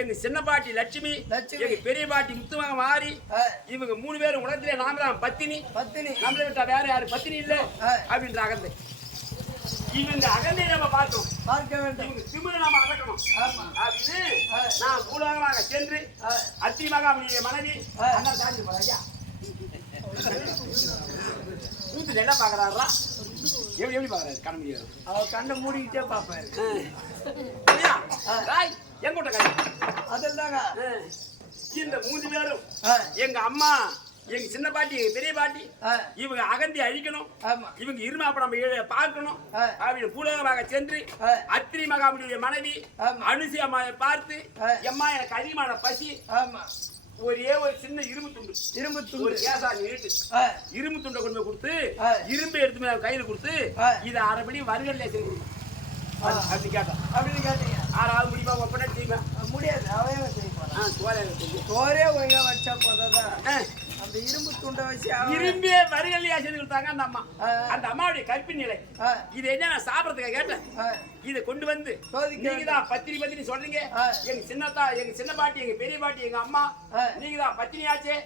எங்க சின்ன பாட்டி லட்சுமி, எங்க பெரிய பாட்டி முத்துமக மாறி, இவங்க 3 பேரும் உலகத்திலே நாம தான் பத்தினி. நம்மளை விட்டா வேற யாரு பத்தினி இல்ல அப்படின்ற அகந்தை. இவங்க அகந்தை நம்ம பார்க்க வேண்டும். இவங்க திமிர நாம அடக்கணும் அப்படின்னு நான் பூலோகமாக சென்று அத்தி மகாமுனிய மனைவி அண்ணா சாஞ்சி போறாங்க. வீட்டுல என்ன பாக்குறாரா? எப்படி பாக்குறாரு? கண்ண முடியாது, அவர் கண்ணை மூடிக்கிட்டே பாப்பாரு. எங்கூட்ட கை அதெல்லாங்க. இந்த 3 பேரும் எங்க அம்மா, எங்க சின்ன பாட்டி, பெரிய பாட்டி, இவங்க அகந்தி அழிக்கணும், இவங்க இருமாப்ப நம்ம பார்க்கணும் அப்படின்னு பூலோகமாக சென்று அத்திரி மகாமுனியுடைய மனைவி அனுசி அம்மாவை பார்த்து, எம்மா எனக்கு அதிகமான பசி, ஒரே ஒரு சின்ன இரும்பு துண்டு ஒரு கேசா நீட்டு இரும்பு துண்டை கொண்டு போய் கொடுத்து, இரும்பு எடுத்து கையில கொடுத்து, இதை 1/2 மணி வருகல்ல செஞ்சு அப்படி கேட்டா. அப்படின்னு கேட்டீங்க, 6வது முடிப்பா ஒப்பனை செய்வேன் முடியாது. அவையே செய்வான் சோரே ஒழுங்கா வச்சா போதான். அந்த இரும்பு துண்டை வச்சு இரும்பே வருகல்லையா செஞ்சு கொடுத்தாங்க அந்த அம்மா. அந்த அம்மாவுடைய கற்பின் நிலை இது என்ன சாப்பிடறதுக்கு கேட்டேன். இதை கொண்டு வந்து நீங்க தான் பத்தினி சொல்றீங்க. எங்க சின்ன பாட்டி, எங்க பெரிய பாட்டி, எங்க அம்மா, நீங்க தான் பத்தினியாச்சே,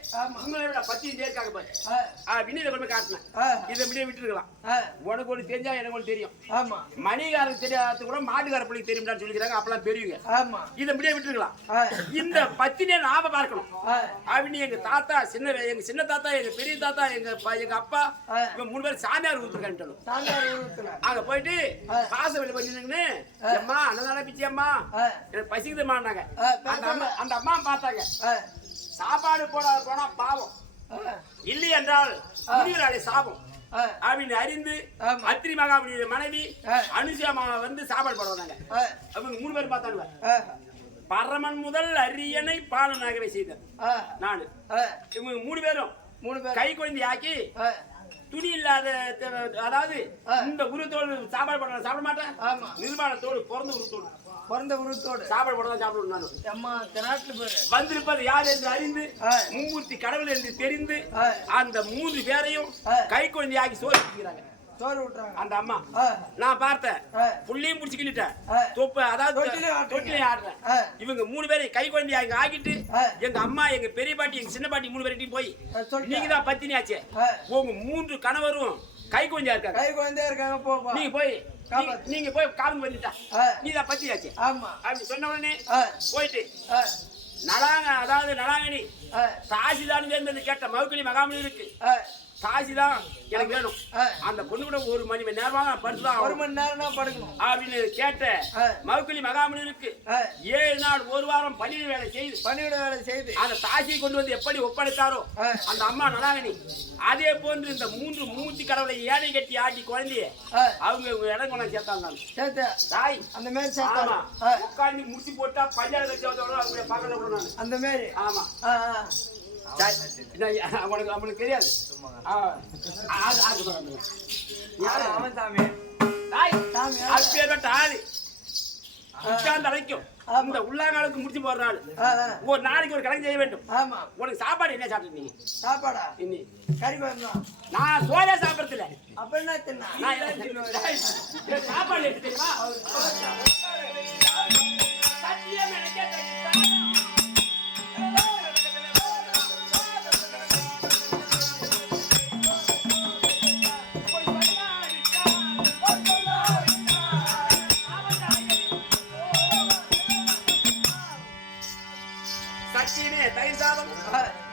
உங்களை விட பத்தினி இருக்காங்க பாரு அப்படின்னு இதை கொண்டு காட்டினேன். இதை அப்படியே விட்டுருக்கலாம். உனக்கு ஒன்று தெரிஞ்சா எனக்கு ஒன்று தெரியும். மணிகாரருக்கு தெரியாத கூட மாட்டுக்கார பிள்ளைக்கு தெரியும்னு சொல்லிக்கிறாங்க. அப்பெல்லாம் பெரியவங்க. இதை அப்படியே விட்டுருக்கலாம். இந்த பத்தினியை நாம பார்க்கணும் அப்படின்னு எங்க தாத்தா, எங்க சின்ன தாத்தா, எங்க பெரிய தாத்தா, எங்க அப்பா, இவங்க 3 பேரும் சாமியார் ஊத்துருக்காங்க. அங்க போயிட்டு பாசவெளி பண்ணி அம்மா அண்ணதான பிச்சி அம்மா எனக்கு பசிக்குதுமான்னாங்க. அந்த அம்மா பார்த்தாங்க. சாப்பாடு போனா பாவம் இல்லை என்றால் முனிவராலே சாபம் அப்படின்னு அறிந்து அத்திரி மகாமுனியுடைய மனைவி அனுசி அம்மா வந்து சாப்பாடு போட வந்தாங்க. அவங்க 3 பேரும் பார்த்தாங்க. பரமன் முதல் அரியணை பாலனாகவே செய்தார் நானு. இவங்க 3 பேரும் கை குழந்தை ஆக்கி துணி இல்லாத, அதாவது இந்த உருவத்தோடு சாப்பாடு போட சாப்பிட மாட்டேன். நிர்மாணத்தோடு பிறந்த உருவத்தோடு சாப்பாடு போட தான் சாப்பிடுவோம். வந்திருப்பது யார் என்று அறிந்து, மும்மூர்த்தி கடவுள் என்று தெரிந்து, அந்த 3 பேரையும் கை குழந்தையாக்கி சோறு விட்டுறாங்க. அந்த அம்மா நான் பார்த்தேன். புள்ளியும் புடிச்சு கிள்ளிட்டேன். தொட்டிலே ஆடுறேன். இவங்க 3 பேரையும் கை குழந்தையாக ஆக்கிட்டு, எங்க அம்மா, எங்க பெரிய பாட்டி, எங்க சின்ன பாட்டி 3 பேர்கிட்டையும் போய், நீங்க தான் பத்தினியாச்சே, உங்க 3 கணவரும் கை குழந்தையா இருக்காங்க. நீங்க போய் காலம் வந்துட்டா நீ தான் பத்தினியாச்சே அப்படி சொன்ன உடனே போயிட்டு நலாங்கனி தாசிதான் சேர்ந்தது கேட்ட மவுக்கலி மகாமணி இருக்கு. காசிதான் எனக்கு வேணும். அந்த பொண்ணு கூட 1 மணி நேரமாக படுத்துதான், 1 மணி நேரம் படுக்கணும் அப்படின்னு கேட்ட மவுக்கலி மகாமணிக்கு 7 நாள் 1 வாரம் பணிவிட வேலை செய்து அந்த தாசியை கொண்டு வந்து எப்படி ஒப்படைத்தாரோ அந்த அம்மா நலாங்கனி, அதே போன்று இந்த 3 மூர்த்தி கடவுளை ஏனை கட்டி ஆட்டி குழந்தைய அவங்க இடம் கொண்டாந்து சேர்த்தாங்க. தாய் அந்த மாதிரி உட்காந்து முடிச்சு போட்டா பஞ்சாயத்து வச்சதோட அவங்க பார்க்கல கூட நான் அந்த மாதிரி. ஆமா அவனுக்கு தெரியாது. அழைக்கும் இந்த உள்ளாங்காலுக்கு முடிச்சு போற நாள் ஒரு நாளைக்கு ஒரு கணக்கு செய்ய வேண்டும். உனக்கு சாப்பாடு என்ன சாப்பிட்டு சாப்பாடா இன்னி கறி நான் சோழ சாப்பிடறதுல அப்ப என்ன சாப்பாடு எடுத்து தெரியுமா?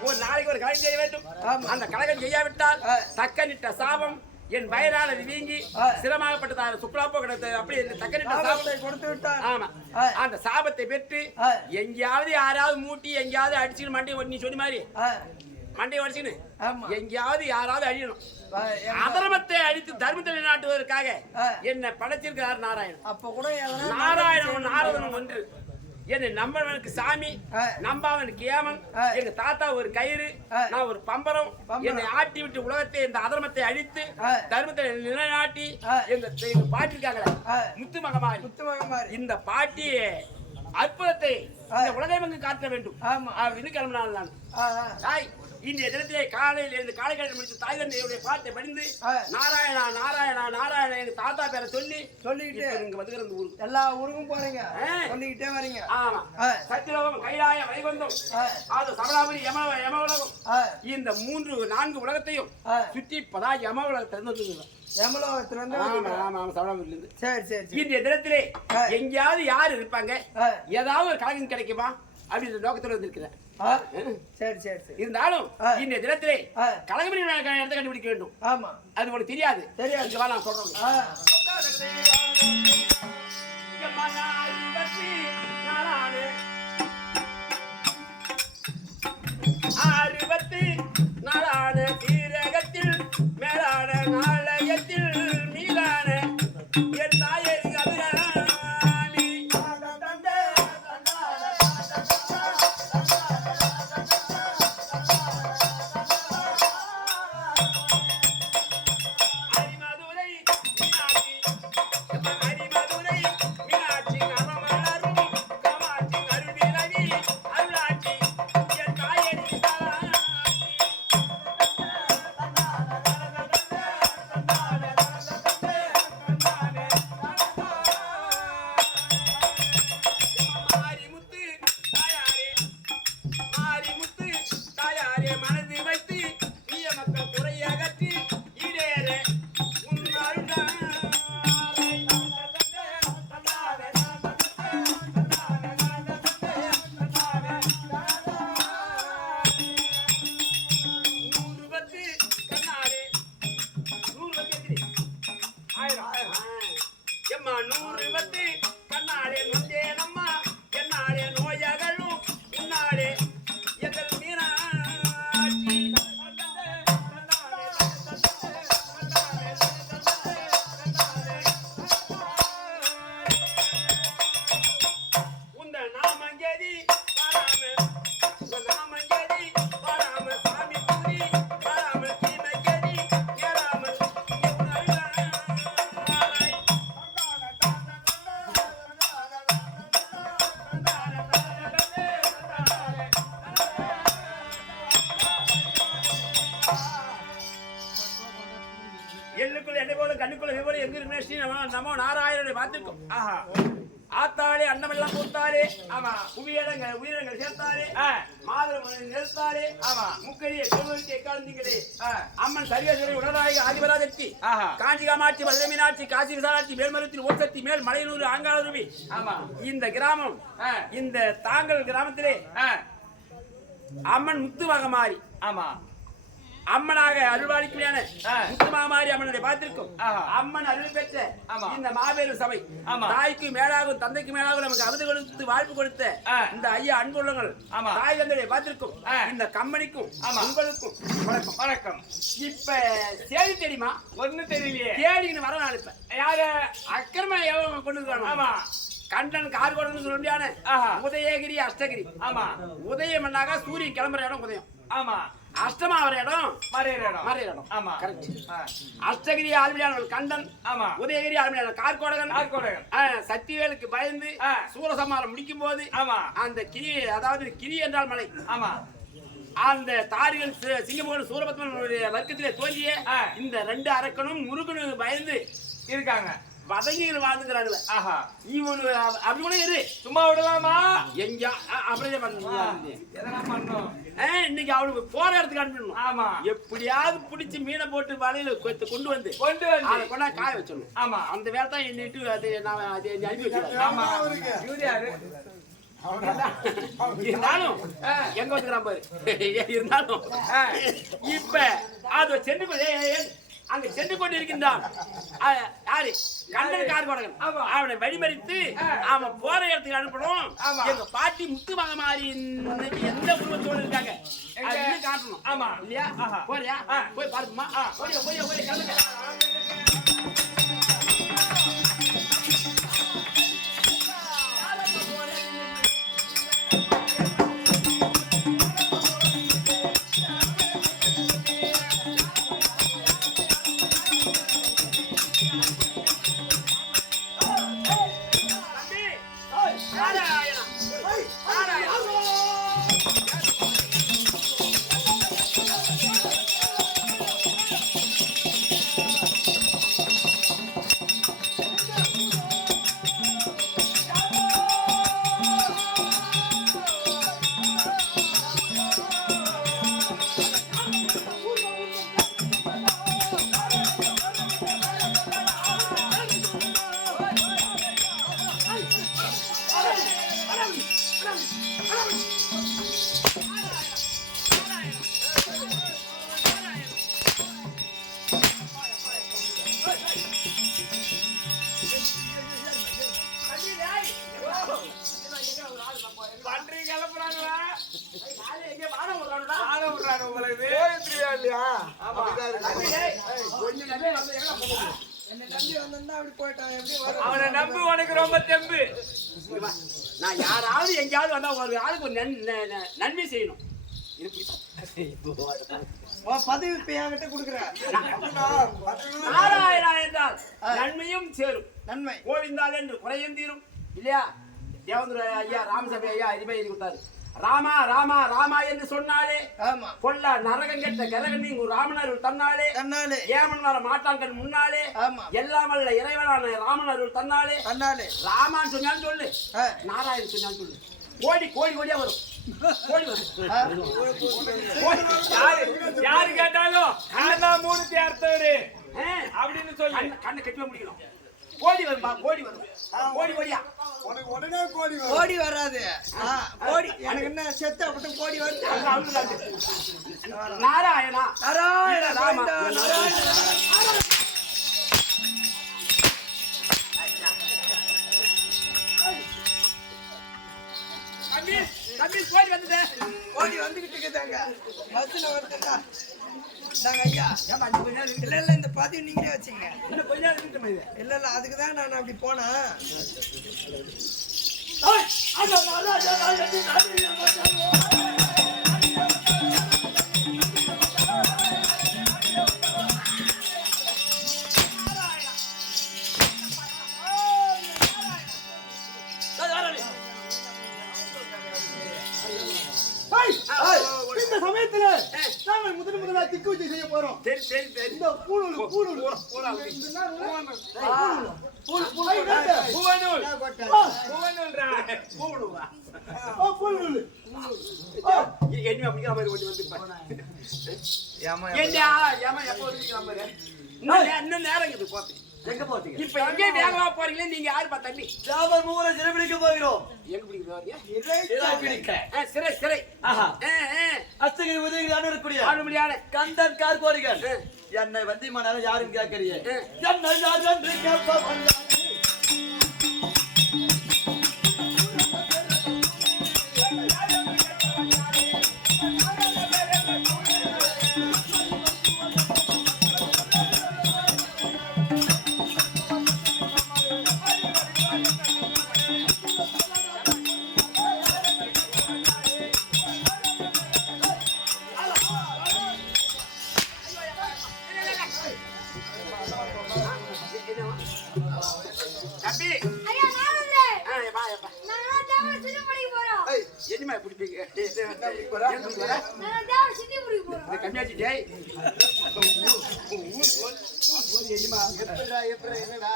ஒரு நாளைக்கு ஒரு கணக்கு செய்ய வேண்டும். அந்த கணக்கை செய்யாவிட்டால் தக்கனிட்ட சாபம் என் வயலானது வீங்கி சிரமப்பட்டதான சுக்லாப்போ கிடத்த அப்படி தக்கனிட்ட சாபத்தை கொடுத்து விட்டார். ஆமா, அந்த சாபத்தை பெற்று எங்கேயாவது யாராவது மூட்டி எங்கேயாவது அடிச்சுன்னு மண்டையை நீ சொன்ன மாதிரி மண்டையை அடிச்சுன்னு எங்கேயாவது யாராவது அழியணும். அதர்மத்தை அடித்து தர்மத்தை நாட்டுவதற்காக என்ன படைச்சிருக்கிறார் நாராயணன். அப்ப கூட நாராயணன் நாரதன் ஒன்று என்னை நம்பவனுக்கு சாமி, நம்பாவனுக்கு ஏமன், எங்க தாத்தா ஒரு கயிறு, நான் ஒரு பம்பரம், என்னை ஆட்டி விட்டு உலகத்தை இந்த அதர்மத்தை அழித்து தர்மத்தை நிலைநாட்டி எங்க பாட்டி இருக்காங்களே முத்து மகமாரி, இந்த பாட்டி அற்புதத்தை இந்த உலகம் காட்ட வேண்டும் அப்படின்னு கிளம்பினான் நான். இன்றைய தினத்திலே காலையில் இருந்து காலை கடை முடித்து தாய் தந்தையுடைய பாட்டை படிந்து நாராயணா நாராயணா நாராயணா எங்க தாத்தா பேரை சொல்லிக்கிட்டு இங்க வந்துக்கிறது ஊருக்கு எல்லா ஊருக்கும் போறீங்க சொல்லிக்கிட்டே வரீங்க. ஆமா சத்தியலோகம் கைலாய வைகுந்தம் அது சமணாபுரி யம இந்த 4 உலகத்தையும் சுற்றி பதா யம உலகத்தை யமலோகத்துல இருந்து சமணாபுரியிலிருந்து. சரி சரி இன்றைய தினத்திலே எங்கேயாவது யாரு இருப்பாங்க ஏதாவது ஒரு கலகம் கிடைக்குமா அப்படின்ற நோக்கத்துல வந்திருக்கிறேன். சரி சரி சரி இருந்தாலும் இந்த தினத்திலே கலகமணி இடத்தை கண்டுபிடிக்க வேண்டும். ஆமா அது உனக்கு தெரியாது தெரியாது நான் சொல்றேன். 64 தீரகத்தில் மேலான நாளையத்தில் மீதான என் தாயரி அபிராமி அரிமதுரை மீனாட்சி கமமலரும் காமாட்சி அருள்விரவி அருளாட்சி என் தாயரி மனது வைத்து தீய மக்கள் குறை அகற்றி ஈடேற எம்மா 100 பத்து கண்ணாலே நொந்தேனம்மா என்னாலே நோயகளும் உன்னாலே எங்கள் மீனாட்சி உந்த நாமங்கேதி பாராம சாமி பூரி பாராம தீமங்கேதி ஏறாம எள்ளுக்குள்ள எண்ணெய் போல கண்ணுக்குள்ள விவரம் எங்க இருக்கு நமோ நாராயணனை பார்த்திருக்கோம். ஆத்தாலே அன்னமெல்லாம் பூத்தாலே ஆமா உயிரினங்கள் சேர்த்தாலே மாதவன் நிறுத்தாலே ஆமா முக்கடிய திருவள்ளுவத்தை எக்காலந்தீங்களே அம்மன் சர்வேஸ்வரி உடனாக ஆதிபராசக்தி காஞ்சி காமாட்சி மதுரை மீனாட்சி காசி விசாலாட்சி மேல்மருவத்தில் ஓசக்தி மேல் மலையனூர் ஆங்காளருவி ஆமா இந்த கிராமம் இந்த தாங்கல் கிராமத்திலே அம்மன் முத்துவாக மாறி ஆமா அம்மனாக அருள்வாளிக்கையான முத்துமாமாரி அம்மனை பார்த்திருக்கும். அம்மன் அருள் பெற்ற இந்த மாபெரும் சபை தாய்க்கு மேலாகும் தந்தைக்கு மேலாகும் நமக்கு அமுது கொடுத்து வாழ்வு கொடுத்த இந்த ஐயா அன்புள்ளங்கள் தாய் தந்தையை பார்த்திருக்கும். இந்த கம்பெனிக்கும் உங்களுக்கும் வணக்கம் வணக்கம். இப்ப செய்தி தெரியுமா? ஒண்ணு தெரியலையே. தேடின்னு வர நான் இப்ப யாரு அக்கிரம கொண்டு இருக்காங்க. ஆமா கண்டன் கார்கோடன் சொல்லியான உதயகிரி அஷ்டகிரி. ஆமா உதயம் பண்ணாக சூரியன் கிளம்புற இடம் உதயம். ஆமா அஷ்டமா வர இடம் மறைய இடம். ஆமா கரெக்ட். அஷ்டகிரி ஆளுமையான கண்டன் ஆமா உதயகிரி ஆளுமையான கார்கோடகன் சத்திவேலுக்கு பயந்து சூரசம்மாரம் முடிக்கும் போது ஆமா அந்த கிரி அதாவது கிரி என்றால் மலை ஆமா அந்த தாரிகள் சிங்கமோடு சூரபத்மனுடைய வர்க்கத்திலே தோன்றிய இந்த 2 அரக்கனும் முருகனு பயந்து இருக்காங்க. வதங்கிகள் வாழ்ந்துக்கிறாங்களே ஆஹா இவனு அப்படி கூட இரு சும்மா விடலாமா எங்க அப்படியே பண்ணணும். இன்னைக்கு அவளுக்கு போற இடத்துக்கு அனுப்பிடணும். ஆமா எப்படியாவது பிடிச்சி மீனை போட்டு வலையில கொண்டு வந்து அதை கொண்டா காய வச்சிடணும். ஆமா அந்த வேலை தான் என்னிட்டு அது நான் அனுப்பி வச்சிருக்கேன். இருந்தாலும் எங்க வந்துக்கிறான் பாரு. இருந்தாலும் இப்ப அது சென்று அங்க சென்று கொண்டு இருக்கின்றான். யாரு கண்ணன் கார்கோடகன் அவனை வழிமறித்து அவன் போற இடத்துக்கு அனுப்பணும். எங்க பாட்டி முத்து மகமாரி எந்த உருவத்தோடு இருக்காங்க காட்டணும். ஆமா இல்லையா? போறியா? போய் பாருமா. போய் கிளம்புங்க. கிளப்புறாங்களா? எங்க வாரம் விடுறாங்களா? ஆட விடுறாங்க உங்களுக்கு. இல்லையா? ஆமா. கொஞ்சம் நம்பி வந்து எங்க போகுது? என்னை நம்பி வந்திருந்தா அப்படி போயிட்டான் எப்படி வரும்? அவனை நம்பி உனக்கு ரொம்ப தெம்பு. இங்க வா. நான் யாராவது எங்கேயாவது வந்தா ஒரு ஆளுக்கு ஒரு நன்மை செய்யணும். உன் பதவி இப்ப என்கிட்ட கொடுக்குற நாராயணா என்றால் நன்மையும் சேரும், நன்மை கோவிந்தால் என்று குறையும் தீரும் இல்லையா? தேவந்திர ஐயா ராமசாமி ஐயா இதுமே எழுதி கொடுத்தாரு. ராமா ராமா ராமா என்று சொன்னாலே ஆமா கொல்ல நரகம் கெட்ட கரகன் நீங்க ராமனருள் தன்னாலே தன்னாலே ஏமன் வர மாட்டாங்கன் முன்னாலே ஆமா எல்லாம் வல்ல இறைவனான ராமனருள் தன்னாலே தன்னாலே ராமான்னு சொன்னாலும் சொல்லு, நாராயணன் சொன்னாலும் சொல்லு, கோடி கோடி கோடியா வரும். கோடி வரும். யாரு கேட்டாலும் அண்ணன் 3 அர்த்தவரு அப்படின்னு சொல்லி கண்ணை கெட்டில முடிக்கணும். கோடி வரும்பா, கோடி வரும். கோடி கோடியா உனக்கு உடனே கோடி வரும். கோடி வராது கோடி எனக்கு என்ன செத்து அப்பட்டும் கோடி வருது நாராயணா நாராயண ராமா. நாராயண தம்பி தம்பி கோடி வந்தது. கோடி வந்துகிட்டு இருக்குதாங்க பஸ்ல வருதுடா நாங்க ஐயா ஏமா நீ கொஞ்ச நேரம் இல்ல இல்ல இந்த பதிவு நீங்களே வச்சீங்க இன்னும் கொஞ்ச நேரம் நிறுத்தமா இது. இல்ல இல்ல அதுக்கு தான் நான் அப்படி போனேன் இந்த சமயத்துல நாங்கள் முதலா திக்கு வச்சு செய்ய போறோம். சரி சரி சரி. இந்த பூணூல் பூணூல் பூரா பூவனூல் பூவனூல்ரா பூடுவா. பூணூல் என்ன அப்படிங்கிற மாதிரி ஓடி வந்து ஏமா என்ன ஏமா எப்போ வந்துக்கிற மாதிரி இன்னும் நேரம் இருக்குது போட்டு எங்க போறீங்க? இப்ப எங்கே வேகமா போறீங்களே நீங்க யாரு பா தம்பி? ஜாபர் மூவரை சிறைபிடிக்க போகிறோம். எங்க பிடிக்கிறீங்க? சிறைபிடிக்க சிறை சிறை. ஆஹா ஆ, ஆ. அஸ்தகிரி உதவியாளர் இருக்கக்கூடிய ஆளு முடியாது. கந்தன் கார்கோடிகள் என்னை வந்தியமானால யாரும் கேட்கறியே என்னை யார் என்று கேட்பவன் தம்பி ஐயா நான் வந்து வா எப்பா நான் தேவ சிட்டி முடிக்க போறோம். என்னமா பிடிப்பீங்க? நான் தேவ சிட்டி முடிக்க போறோம். இந்த கம்மியாச்சு டேய். என்னமா என்னடா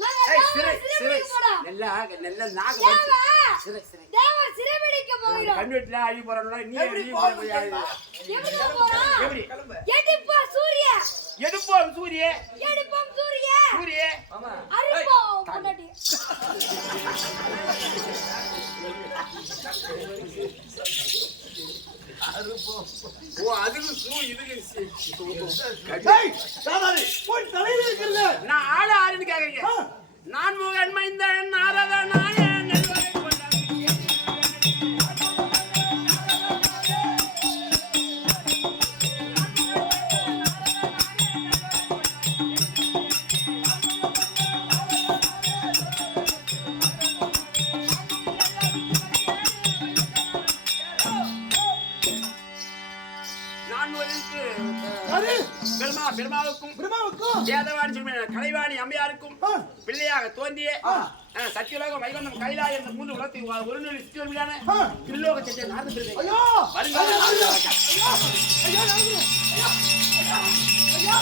நான் ஏய் தேவ சிறை சிட்டி சிறை முடிக்க போறோம். நல்லா நல்லா நாக தேவ வச்சு சிறை சிறை தேவ சிட்டி முடிக்க போறோம். கம்மியாட்டுல அழி போறோம்னா நீ எப்படி நீ போறது போய் தெரியுமா? எப்படி போறோம்? எப்படி எடிப்பா சூரிய எடுப்போம் சூரிய எடிப்பம் சூரிய சூரிய அரிப்போம் கொண்டாடி. ஓ அதுக்கு சூ இதுக்கு ஏய் சாதாரி போய் தலையில இருக்கிறது நான் ஆள ஆறுன்னு கேக்குறீங்க. நான் முகன் மைந்தன் நாரத நாயன் நல்வரை கொண்டாடி. நான் ஒரு யாரு பெருமாவுக்கும் பிரம்மாவுக்கும் வேதவாணி சொல்லுமே கலைவாணி அம்மையாருக்கும் பிள்ளையாக தோன்றிய சத்தியலோகம் வைகுண்டம் கைலா என்ற மூன்று உலகத்தை ஒரு நூல் சுற்றி வருகிறான திருலோக செஞ்ச நாரத ஐயோ வருங்கால ஐயோ ஐயோ ஐயோ ஐயோ ஐயோ